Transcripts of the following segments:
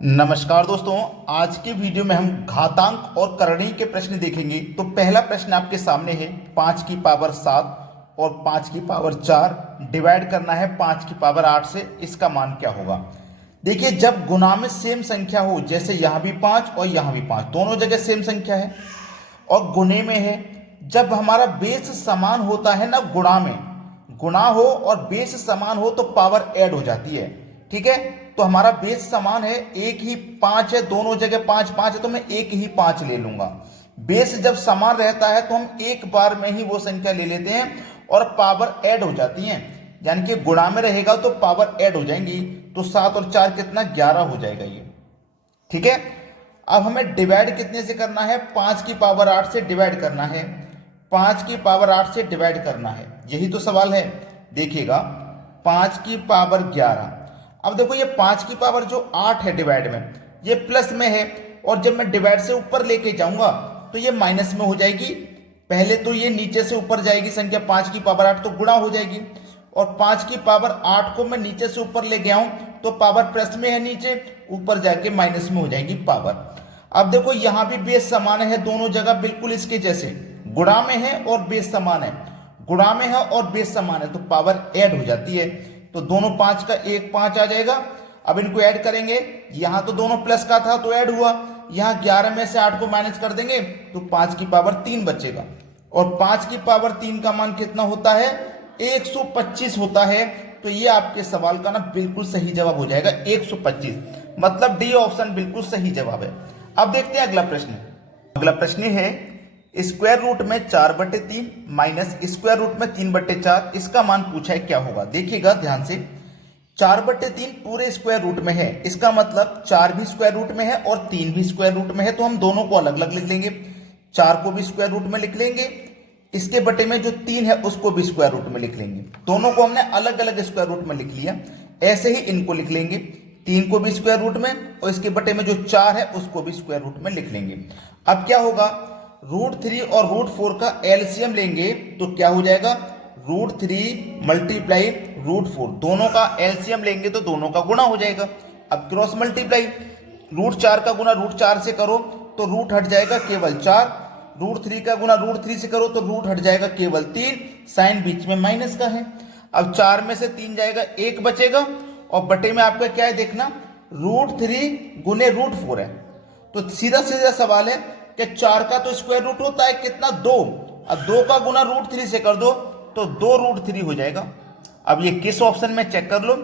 नमस्कार दोस्तों, आज के वीडियो में हम घातांक और करणीय के प्रश्न देखेंगे। तो पहला प्रश्न आपके सामने है 5 की पावर 7 और 5 की पावर 4 डिवाइड करना है 5 की पावर 8 से, इसका मान क्या होगा। देखिए, जब गुणा में सेम संख्या हो, जैसे यहाँ भी 5 और यहाँ भी 5, दोनों जगह सेम संख्या है और गुणे में है, जब हमारा बेस समान होता है ना, गुणा में गुणा हो और बेस समान हो तो पावर ऐड हो जाती है। ठीक है, तो हमारा बेस समान है, एक ही 5 है, दोनों जगह 5 5 है, तो मैं एक ही 5 ले लूंगा। बेस जब समान रहता है तो हम एक बार में ही वो संख्या ले लेते हैं और पावर ऐड हो जाती है, यानी कि गुणा में रहेगा तो पावर ऐड हो जाएंगी। तो 7 और 4 कितना, 11 हो जाएगा ये। ठीक है, अब हमें डिवाइड कितने से करना है, 5 की पावर 8 से डिवाइड करना है, 5 की पावर 8 से डिवाइड करना है, यही तो सवाल है। देखिएगा, 5 की पावर 11। अब देखो, ये 5 की पावर जो 8 है डिवाइड में, ये प्लस में है, और जब मैं डिवाइड से ऊपर लेके जाऊंगा तो ये माइनस में हो जाएगी। पहले तो ये नीचे से ऊपर जाएगी संख्या 5 की पावर 8, तो गुणा हो जाएगी, और 5 की पावर 8 को मैं नीचे से ऊपर ले गया हूं तो पावर प्लस में है, नीचे ऊपर जाके माइनस में हो जाएगी पावर। अब देखो, यहां भी बेस समान है, दोनों जगह बिल्कुल इसके जैसे, गुणा में है और बेस समान है, गुणा में है और बेस समान है, तो पावर ऐड हो जाती है। तो दोनों 5 का एक 5 आ जाएगा। अब इनको ऐड करेंगे, यहां तो दोनों प्लस का था तो ऐड हुआ, यहां 11 में से 8 को माइनस कर देंगे तो 5 की पावर 3 बचेगा, और 5 की पावर 3 का मान कितना होता है, 125 होता है। तो ये आपके सवाल का ना बिल्कुल सही जवाब हो जाएगा, 125। मतलब डी ऑप्शन बिल्कुल सही जवाब है। अब देखते हैं अगला प्रश्न। अगला प्रश्न है स्क्वायर रूट में 4/3 माइनस स्क्वायर रूट में 3/4, इसका मान पूछा है, क्या होगा। देखिएगा ध्यान से, 4/3 पूरे स्क्वायर रूट में है, इसका मतलब 4 भी स्क्वायर रूट में है और 3 भी स्क्वायर रूट में है, तो हम दोनों को अलग अलग लिख लेंगे। 4 को भी स्क्वायर रूट में लिख लेंगे, इसके बटे में जो 3 है उसको भी स्क्वायर रूट में लिख लेंगे। दोनों को हमने अलग अलग स्क्वायर रूट में लिख लिया। ऐसे ही इनको लिख लेंगे, 3 को भी स्क्वायर रूट में, और इसके बटे में जो 4 है उसको भी स्क्वायर रूट में लिख लेंगे। अब क्या होगा, √3 और √4 का एलसीएम लेंगे तो क्या हो जाएगा, √3 मल्टीप्लाई √4, दोनों का एलसीएम लेंगे तो दोनों का गुणा हो जाएगा। अब क्रॉस मल्टीप्लाई, √4 का गुणा √4 से करो तो रूट हट जाएगा केवल 4, √3 का गुणा √3 से करो तो रूट हट जाएगा केवल 3, साइन बीच में माइनस का है। अब 4 में से 3 जाएगा, 1 बचेगा, और बटे में आपका क्या है देखना, √3 गुने √4 है। तो सीधा सीधा सवाल है कि 4 का तो स्क्वायर रूट होता है कितना, 2, अब 2 का गुना √3 से कर दो तो 2√3 हो जाएगा। अब ये किस ऑप्शन में, चेक कर लो,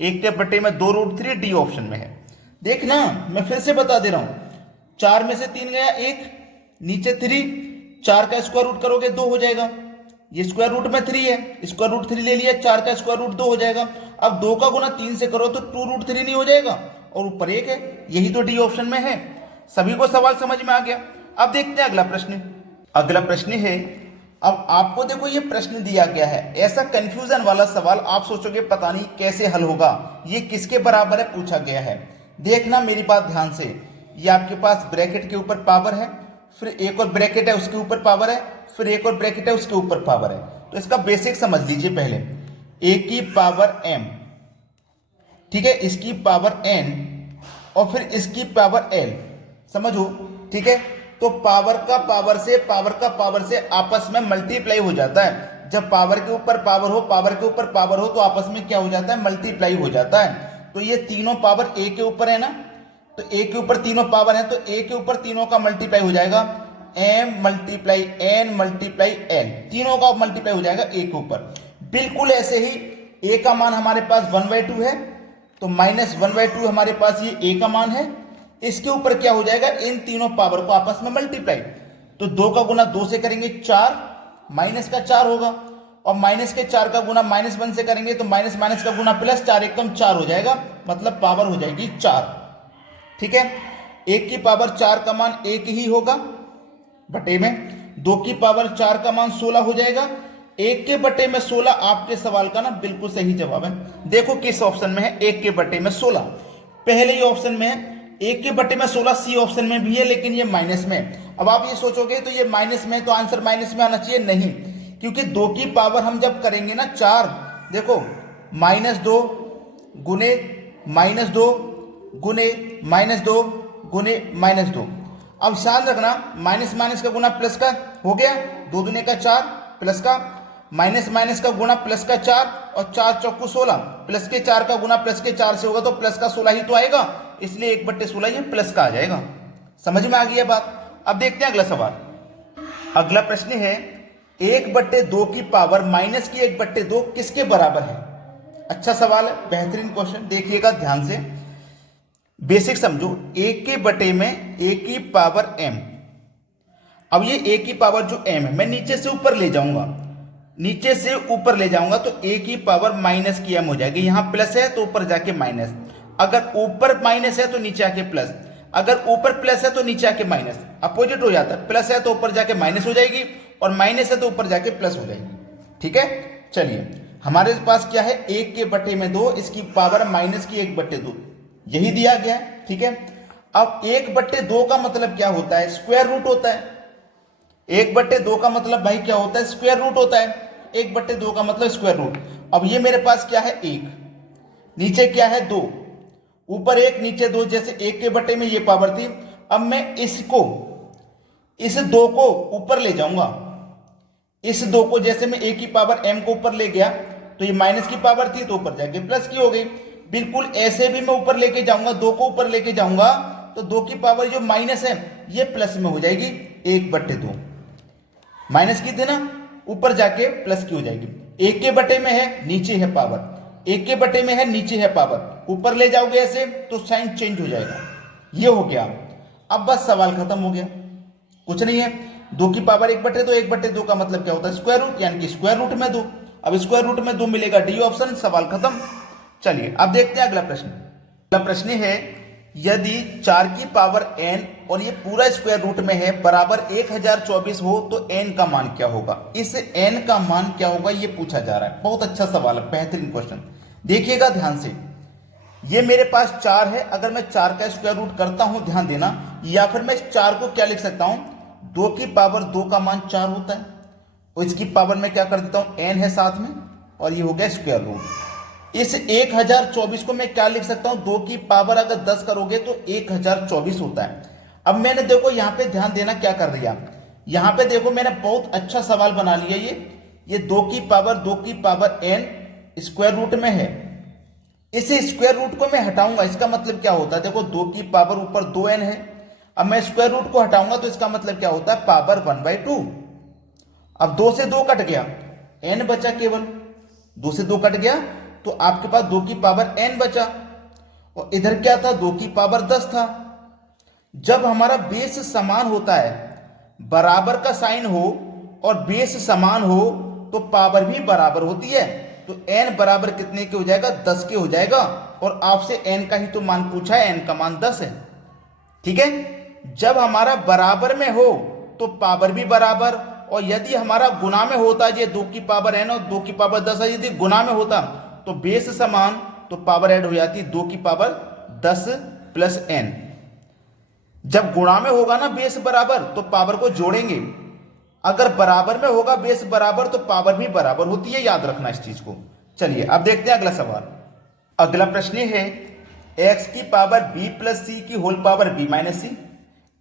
1 के बटे में 2√3 डी ऑप्शन में है। देखना, मैं फिर से बता दे रहा हूं, 4 में से 3 गया 1, नीचे 3, 4 का स्क्वायर रूट करोगे 2 हो जाएगा, ये स्क्वायर रूट में 3 है, स्क्वायर रूट 3 ले लिया, 4 का स्क्वायर रूट 2 हो जाएगा। अब 2 का गुना 3 से करो तो 2√3 नहीं हो जाएगा, और ऊपर 1 है, यही तो डी ऑप्शन में है। सभी को सवाल समझ में आ गया। अब देखते हैं अगला प्रश्न। अगला प्रश्न है, अब आपको देखो ये प्रश्न दिया गया है, ऐसा कंफ्यूजन वाला सवाल, आप सोचोगे पता नहीं कैसे हल होगा, ये किसके बराबर है पूछा गया है। देखना मेरी बात ध्यान से, ये आपके पास ब्रैकेट के ऊपर पावर है, फिर एक और ब्रैकेट है उसके ऊपर पावर है, फिर एक और ब्रैकेट है उसके ऊपर पावर है। तो इसका बेसिक समझ लीजिए पहले, a की पावर m, ठीक है, इसकी पावर n, और फिर इसकी पावर l, समझो। ठीक है, तो पावर का पावर से आपस में मल्टीप्लाई हो जाता है। जब पावर के ऊपर पावर हो, पावर के ऊपर पावर हो, तो आपस में क्या हो जाता है, मल्टीप्लाई हो जाता है। तो ये तीनों पावर a के ऊपर है ना, तो a के ऊपर तीनों पावर है, तो a के ऊपर तीनों का मल्टीप्लाई हो जाएगा, m multiply n multiply n, तीनों का मल्टीप्लाई हो जाएगा a के ऊपर। बिल्कुल ऐसे ही a का मान हमारे पास 1/2 है, तो -1/2 हमारे पास ये a का मान है। इसके ऊपर क्या हो जाएगा, इन तीनों पावर को आपस में मल्टीप्लाई, तो 2 का गुना 2 से करेंगे 4, माइनस का 4 होगा, और माइनस के 4 का गुना -1 से करेंगे तो माइनस माइनस का गुना प्लस, 4 एकम 4 हो जाएगा, मतलब पावर हो जाएगी 4। ठीक है, 1 की पावर 4 का मान 1 ही होगा बटे में, 2 की पावर 4 का मान 16 हो जाएगा, 1 के बटे में 16 आपके सवाल का ना बिल्कुल सही जवाब है। देखो किस ऑप्शन में है, 1 के बटे में 16, पहले ही ऑप्शन में है, 1 के बटे में 16 सी ऑप्शन में भी है, लेकिन ये माइनस में। अब आप ये सोचोगे तो ये माइनस में, तो आंसर माइनस में आना चाहिए, नहीं, क्योंकि 2 की पावर हम जब करेंगे ना 4, देखो -2 गुने -2 गुने -2 गुने -2। अब ध्यान रखना माइनस माइनस का गुना प्लस का हो गया, 2 दूने का 4 प्लस का माइनस माइनस का गुना प्लस का 4 और 4 चौको 16 प्लस के 4 का गुना प्लस के 4 से होगा तो प्लस का 16 ही तो आएगा, इसलिए 1/16 ये प्लस का आ जाएगा। समझ में आ गई है बात। अब देखते हैं अगला सवाल। अगला प्रश्न है 1/2 की पावर माइनस की 1/2 किसके बराबर है। अच्छा सवाल है, बेहतरीन क्वेश्चन, देखिएगा ध्यान से, बेसिक समझो। 1 के बटे में a की पावर m। अब ये a की पावर जो m है मैं नीचे से ऊपर ले जाऊंगा, नीचे से ऊपर ले जाऊंगा तो a की पावर माइनस की m हो जाएगी। यहां प्लस है तो ऊपर जाके माइनस, अगर ऊपर माइनस है तो नीचे आके प्लस, अगर ऊपर प्लस है तो नीचे आके माइनस, अपोजिट हो जाता है। प्लस है तो ऊपर जाके माइनस हो जाएगी और माइनस है तो ऊपर जाके प्लस हो जाएगी। ठीक है, चलिए हमारे पास क्या है 1 के बटे में 2, इसकी पावर माइनस की 1/2, यही दिया गया है। ठीक है, अब 1/2 का मतलब क्या होता है, स्क्वायर रूट होता है। 1/2 का मतलब भाई क्या होता है, स्क्वायर रूट होता है। 1/2 का मतलब स्क्वायर रूट। अब ये मेरे पास क्या है 1, नीचे क्या है 2, ऊपर 1 नीचे 2, जैसे 1 के बटे में ये पावर थी। अब मैं इसको, इस 2 को ऊपर ले जाऊंगा, इस 2 को जैसे मैं a की पावर m को ऊपर ले गया तो ये माइनस की पावर थी तो ऊपर जाके प्लस की हो गई। बिल्कुल ऐसे भी मैं ऊपर लेके जाऊंगा, 2 को ऊपर लेके जाऊंगा तो 2 की पावर जो माइनस है ये प्लस में हो जाएगी। 1/2 माइनस की थी ना, ऊपर जाके प्लस की हो जाएगी। 1 के बटे में है नीचे है पावर, 1 के बटे में है नीचे है पावर, ऊपर ले जाओगे ऐसे तो साइन चेंज हो जाएगा। ये हो गया। अब बस सवाल खत्म हो गया, कुछ नहीं है। 2 की पावर 1/2, 1/2 का मतलब क्या होता है स्क्वायर रूट, यानी कि स्क्वायर रूट में 2। अब स्क्वायर रूट में 2 मिलेगा, डी ऑप्शन, सवाल खत्म। चलिए अब देखते हैं अगला प्रश्न। अगला प्रश्न है यदि 4 की पावर n और ये पूरा स्क्वायर रूट में है बराबर 1024 हो तो n का मान क्या होगा। इस n का मान क्या होगा ये पूछा जा रहा है। बहुत अच्छा सवाल है, बेहतरीन क्वेश्चन, देखिएगा ध्यान से। ये मेरे पास 4 है, अगर मैं 4 का स्क्वायर रूट करता हूं, ध्यान देना, या फिर मैं इस 4 को क्या लिख सकता हूं, 2 की पावर 2 का मान 4 होता है और इसकी पावर में क्या कर देता हूं n है साथ में और ये हो गया स्क्वायर रूट। इस 1024 को मैं क्या लिख सकता हूं, 2 की पावर अगर 10 करोगे तो 1024 होता है। अब मैंने देखो यहां पे ध्यान देना क्या कर दिया, यहां पे देखो मैंने बहुत अच्छा सवाल बना लिया। ये 2 की पावर n स्क्वायर रूट में है, इस स्क्वायर रूट को मैं हटाऊंगा, इसका मतलब क्या होता है, देखो 2 की पावर ऊपर 2n है, अब मैं स्क्वायर रूट को हटाऊंगा तो इसका मतलब क्या होता है पावर 1/2। अब 2 से 2 कट गया, n बचा, केवल 2 से 2 कट गया तो आपके पास 2 की पावर n बचा और इधर क्या था 2 की पावर 10 था। जब हमारा बेस समान होता है, बराबर का साइन हो और बेस समान हो तो पावर भी बराबर होती है, तो n बराबर कितने के हो जाएगा, 10 के हो जाएगा। और आपसे n का ही तो मान पूछा है, n का मान 10 है। ठीक है, जब हमारा बराबर में हो तो पावर भी बराबर, और यदि हमारा गुना में होता है, ये 2 की पावर n और 2 की पावर 10 है, यदि गुना में होता तो बेस समान तो पावर ऐड हो जाती 2 की पावर 10 प्लस n। जब गुणा में होगा ना बेस बराबर तो पावर को जोड़ेंगे, अगर बराबर में होगा बेस बराबर तो पावर भी बराबर होती है, याद रखना इस चीज को। चलिए अब देखते हैं अगला सवाल। अगला प्रश्न है x की पावर b प्लस सी की होल पावर b माइनस सी,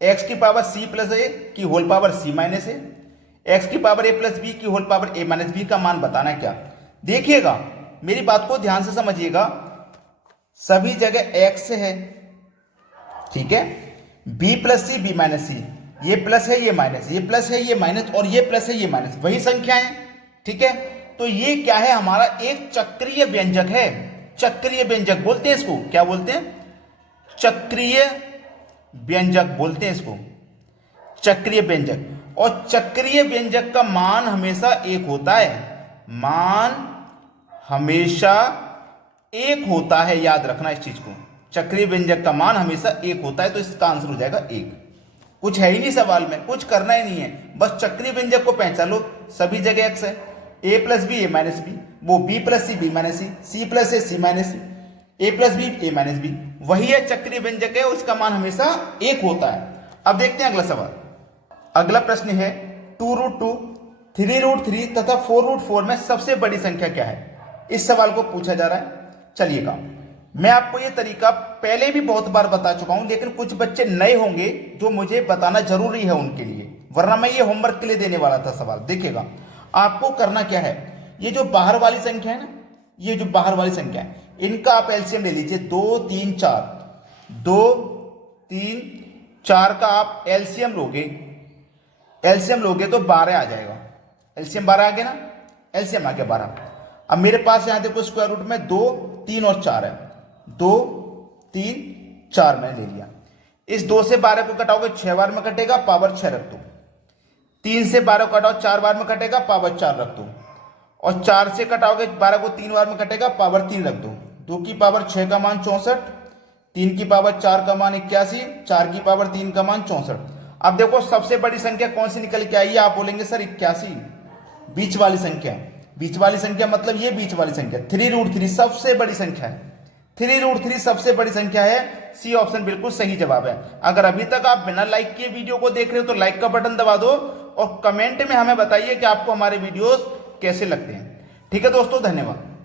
x की पावर c प्लस a की whole power c minus a, x की पावर a प्लस b की whole power a minus b का मान बताना क्या। देखिएगा मेरी बात को ध्यान से समझिएगा, सभी जगह x है, ठीक है, b प्लस सी b माइनस सी, ये प्लस है ये माइनस, ये प्लस है ये माइनस और ये प्लस है ये माइनस, वही संख्या है। ठीक है, तो ये क्या है, हमारा एक चक्रीय व्यंजक है। चक्रीय व्यंजक बोलते हैं इसको, क्या बोलते हैं, चक्रीय व्यंजक बोलते हैं इसको, चक्रीय व्यंजक। और चक्रीय व्यंजक का मान हमेशा एक होता है, मान हमेशा एक होता है, याद रखना इस चीज को। चक्रीय व्यंजक का मान हमेशा एक होता है, तो इसका आंसर हो जाएगा 1। कुछ है ही नहीं सवाल में, कुछ करना ही नहीं है, बस चक्रीय व्यंजक को पहचान लो, सभी जगह x है, a plus B A minus B, वो b plus C B minus C, c plus A C minus C, a plus B A minus B, वही है चक्रीय व्यंजक है, उसका मान हमेशा एक होता है। अब देखते हैं अगला सवाल। अगला प्रश्न है 2√2, 3√3 तथा 4√4 में सबसे बड़ी संख्या क्या है। इस सवाल को पूछा जा रहा है। चलिएगा मैं आपको ये तरीका पहले भी बहुत बार बता चुका हूं, लेकिन कुछ बच्चे नए होंगे जो मुझे बताना जरूरी है उनके लिए, वरना मैं ये होमवर्क के लिए देने वाला था सवाल। देखिएगा, आपको करना क्या है, ये जो बाहर वाली संख्या है ना, ये जो बाहर वाली संख्या है, इनका आप एलसीएम ले लीजिए। 2 3 4, 2 3 4 का आप एलसीएम लोगे, तो 12 आ जाएगा। एलसीएम 12 आ गया ना, एलसीएम आ गया 12। अब मेरे पास यहां देखो स्क्वायर रूट में 2 3 और 4 है, 2 3 4 मैंने ले लिया। इस 2 से 12 को कटाओगे 6 बार में कटेगा, पावर 6 रख दो। 3 से 12 को कटाओ 4 बार में कटेगा, पावर 4 रख दो। और 4 से कटाओगे 12 को 3 बार में कटेगा, पावर 3 रख दो। 2 की पावर 6 का मान 64, 3 की पावर 4 का मान 81, 4 की पावर 3 का मान 64। अब देखो सबसे बड़ी संख्या कौन सी निकल के आई है, आप बोलेंगे सर 81, बीच वाली संख्या। बीच वाली संख्या मतलब ये बीच वाली संख्या 3√3 सबसे बड़ी संख्या है। 3√3 सबसे बड़ी संख्या है। सी ऑप्शन बिल्कुल सही जवाब है। अगर अभी तक आप बिना लाइक किए वीडियो को देख रहे हो तो लाइक का बटन दबा दो और कमेंट में हमें बताइए कि आपको हमारे वीडियोस कैसे लगते हैं। ठीक है दोस्तों, धन्यवाद।